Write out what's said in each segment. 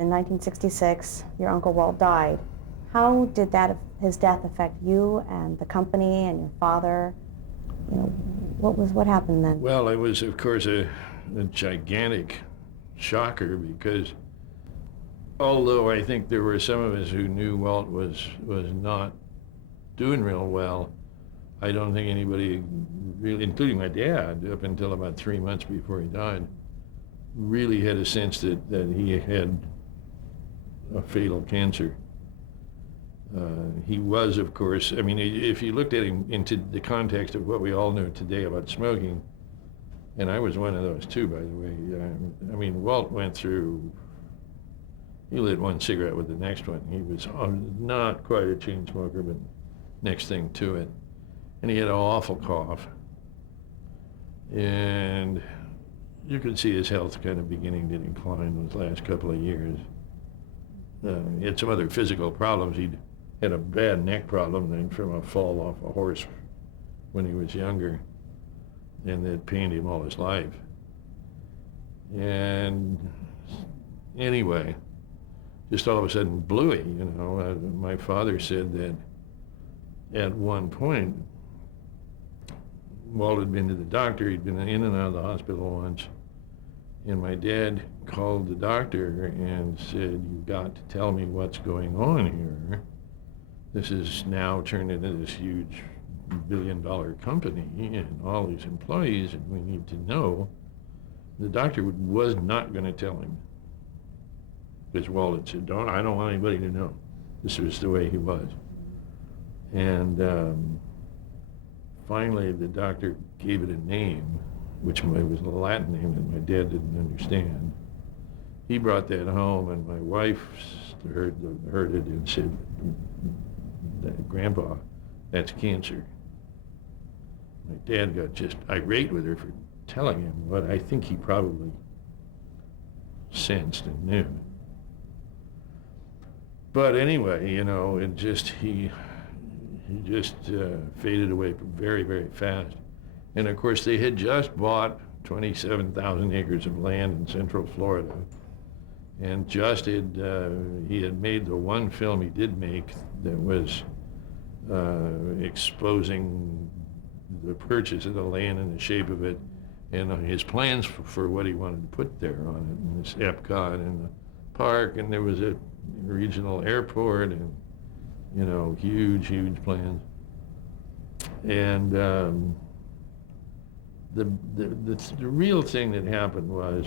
In 1966, your Uncle Walt died. How did his death affect you and the company and your father? You know, what happened then? Well, it was, of course, a gigantic shocker because although I think there were some of us who knew Walt was not doing real well, I don't think anybody really, including my dad, up until about 3 months before he died, really had a sense that he had a fatal cancer. He was, of course, I mean, if you looked at him into the context of what we all know today about smoking, and I was one of those too, by the way. I mean, Walt went through, he lit one cigarette with the next one. He was not quite a chain smoker, but next thing to it. And he had an awful cough. And you could see his health kind of beginning to decline those last couple of years. He had some other physical problems. He had a bad neck problem from a fall off a horse when he was younger, and it pained him all his life. And anyway, just all of a sudden blew it, you know. My father said that at one point, Walt had been to the doctor. He'd been in and out of the hospital once. And my dad called the doctor and said, "You've got to tell me what's going on here. This is now turned into this huge billion-dollar company and all these employees, and we need to know." The doctor was not going to tell him. Because Walt had said, I don't want anybody to know. This was the way he was. And finally, the doctor gave it a name, which was a Latin name that my dad didn't understand. He brought that home, and my wife heard it and said, "Grandpa, that's cancer." My dad got just irate with her for telling him what I think he probably sensed and knew. But anyway, you know, he just faded away very, very fast. And of course, they had just bought 27,000 acres of land in Central Florida, and he had made the one film he did make that was exposing the purchase of the land and the shape of it, and his plans for what he wanted to put there on it, and this Epcot and the park, and there was a regional airport, and you know, huge plans. And the real thing that happened was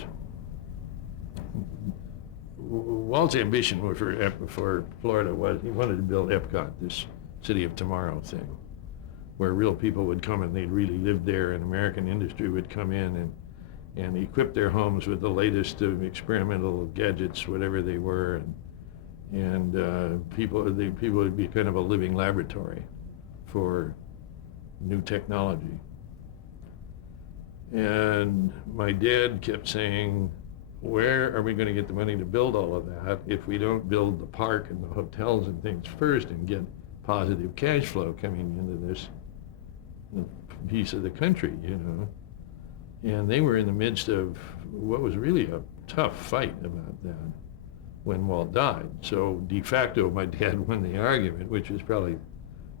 Walt's ambition for Florida was he wanted to build Epcot, this city of tomorrow thing, where real people would come and they'd really live there, and American industry would come in and equip their homes with the latest of experimental gadgets, whatever they were, and people would be kind of a living laboratory for new technology. And my dad kept saying, where are we going to get the money to build all of that if we don't build the park and the hotels and things first and get positive cash flow coming into this piece of the country, you know? And they were in the midst of what was really a tough fight about that when Walt died. So de facto, my dad won the argument, which was probably,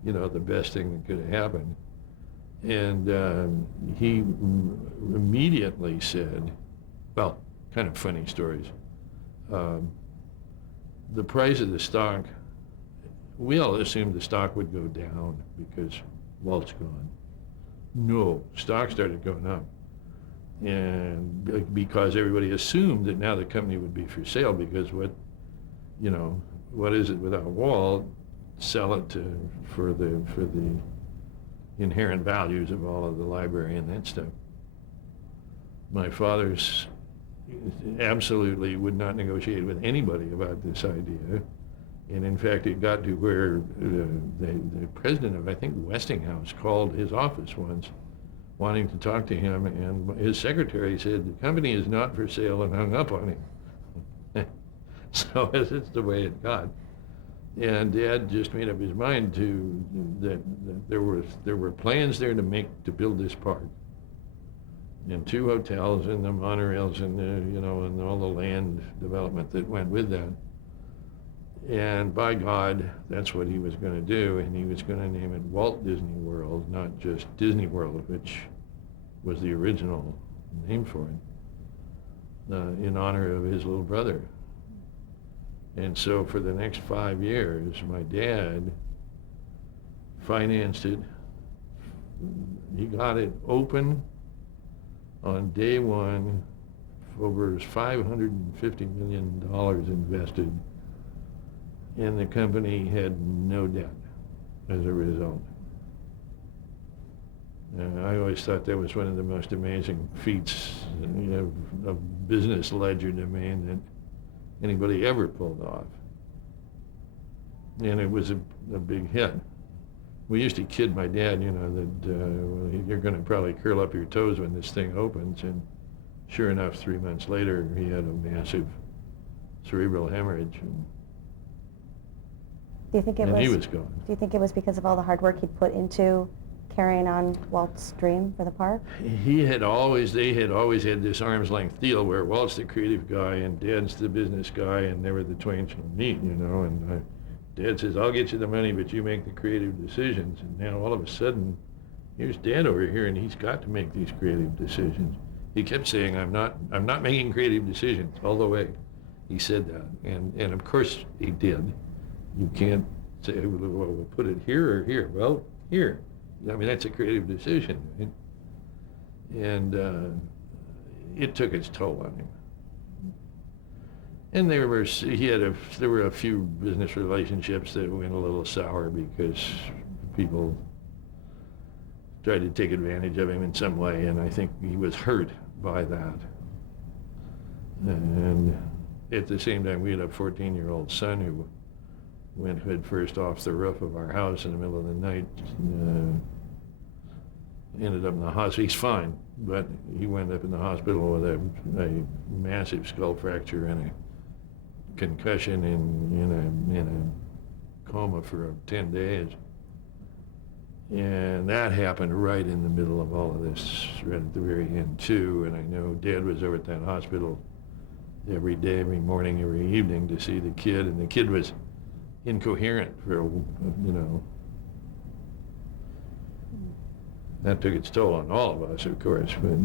you know, the best thing that could have happened. And he immediately said, well, kind of funny stories. The price of the stock, we all assumed the stock would go down because Walt's gone. No, stock started going up. And because everybody assumed that now the company would be for sale, because what is it without Walt? Sell it for the inherent values of all of the library and that stuff. My father's absolutely would not negotiate with anybody about this idea. And in fact, it got to where the president of, I think, Westinghouse called his office once wanting to talk to him, and his secretary said, "The company is not for sale," and hung up on him. So it's the way it got. And Dad just made up his mind that there were plans there to build this park. and 2 hotels and the monorails and and all the land development that went with that. And by God, that's what he was going to do, and he was going to name it Walt Disney World, not just Disney World, which was the original name for it, in honor of his little brother. And so for the next 5 years, my dad financed it. He got it open on day one, over $550 million invested, and the company had no debt as a result. I always thought that was one of the most amazing feats, of business legerdemain that anybody ever pulled off. And it was a big hit. We used to kid my dad, that you're going to probably curl up your toes when this thing opens. And sure enough, 3 months later, he had a massive cerebral hemorrhage. Do you think he was gone. Do you think it was because of all the hard work he'd put into carrying on Walt's dream for the park? They had always had this arm's length deal where Walt's the creative guy and Dad's the business guy, and never the twain shall meet, and Dad says, I'll get you the money, but you make the creative decisions. And now all of a sudden, here's Dad over here, and he's got to make these creative decisions. He kept saying, I'm not making creative decisions all the way. He said that, and of course he did. You can't say, well, we'll put it here or here. Well, here. I mean, that's a creative decision. Right? And it took its toll on him. And there were a few business relationships that went a little sour because people tried to take advantage of him in some way, and I think he was hurt by that. And at the same time, we had a 14-year-old son who went head first off the roof of our house in the middle of the night. Ended up in the hospital. He's fine, but he went up in the hospital with a massive skull fracture and a concussion in a coma for 10 days. And that happened right in the middle of all of this, right at the very end too. And I know Dad was over at that hospital every day, every morning, every evening to see the kid, and the kid was incoherent for that took its toll on all of us, of course, but